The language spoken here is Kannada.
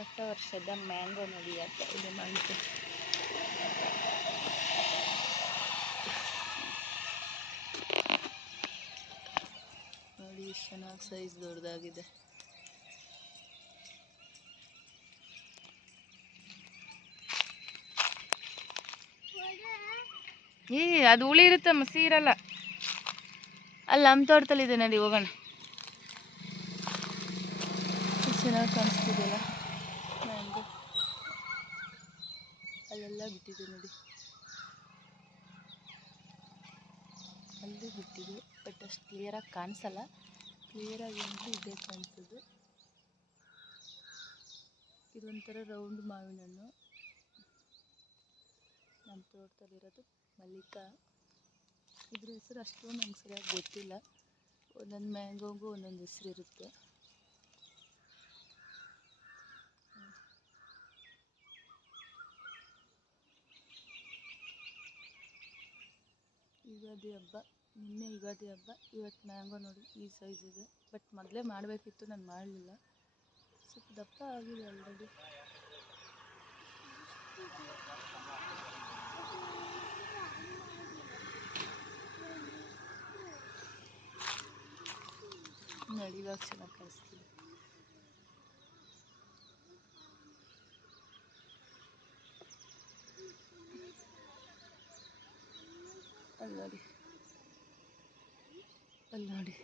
ಹೊಸ ವರ್ಷದ ಮ್ಯಾಂಗೋ ನೋಡಿ ಅಂತ ಇದೆ ಮಾಡ್ತು ನೋಡಿ ಎಷ್ಟು ಚೆನ್ನಾಗಿ ಸೈಜ್ ದೊಡ್ಡದಾಗಿದೆ ಏ, ಅದು ಹುಳಿ ಇರುತ್ತೆ ಮಸಿ ಇರಲ್ಲ ಅಲ್ಲಿ, ನಮ್ಮ ತೋಟದಲ್ಲಿದೆ ನೋಡಿ, ಹೋಗೋಣ. ಚೆನ್ನಾಗಿ ಕಾಣಿಸ್ತಿದೆಯಲ್ಲ? ಮ್ಯಾಂಗೋ ಅಲ್ಲೆಲ್ಲ ಬಿಟ್ಟಿದೆ ನೋಡಿ. ಅಲ್ಲಿ ಬಿಟ್ಟಿದೆ ಬಟ್ ಅಷ್ಟು ಕ್ಲಿಯರಾಗಿ ಕಾಣಿಸಲ್ಲ. ಕ್ಲಿಯರಾಗಿ ಅಂತೂ ಇದೆ ಕಾಣಿಸೋದು. ಇದೊಂಥರ ರೌಂಡ್ ಮಾವಿನ ಹಣ್ಣು ನಮ್ಮ ತೋಟದಲ್ಲಿರೋದು ಮಲ್ಲಿಕಾ. ಇದ್ರ ಹೆಸರು ಅಷ್ಟೊಂದು ನಂಗೆ ಸರಿಯಾಗಿ ಗೊತ್ತಿಲ್ಲ. ಒಂದೊಂದು ಮ್ಯಾಂಗೋಗೂ ಒಂದೊಂದು ಹೆಸರು ಇರುತ್ತೆ. ಯುಗಾದಿ ಹಬ್ಬ, ನಿನ್ನೆ ಯುಗಾದಿ ಹಬ್ಬ, ಇವತ್ತು ಮ್ಯಾಂಗೋ ನೋಡಿ ಈ ಸೈಜ್ ಇದೆ. ಬಟ್ ಮೊದಲೇ ಮಾಡಬೇಕಿತ್ತು, ನಾನು ಮಾಡಲಿಲ್ಲ. ಸ್ವಲ್ಪ ದಪ್ಪ ಆಗಿದೆ ಆಲ್ರೆಡಿ ನೋಡಿ ಚೆನ್ನಾಗಿ ಕಾಣಿಸ್ತಿದೆ. ಅಲ್ಲಿ ನೋಡಿ ಅಲ್ಲಿ ನೋಡಿ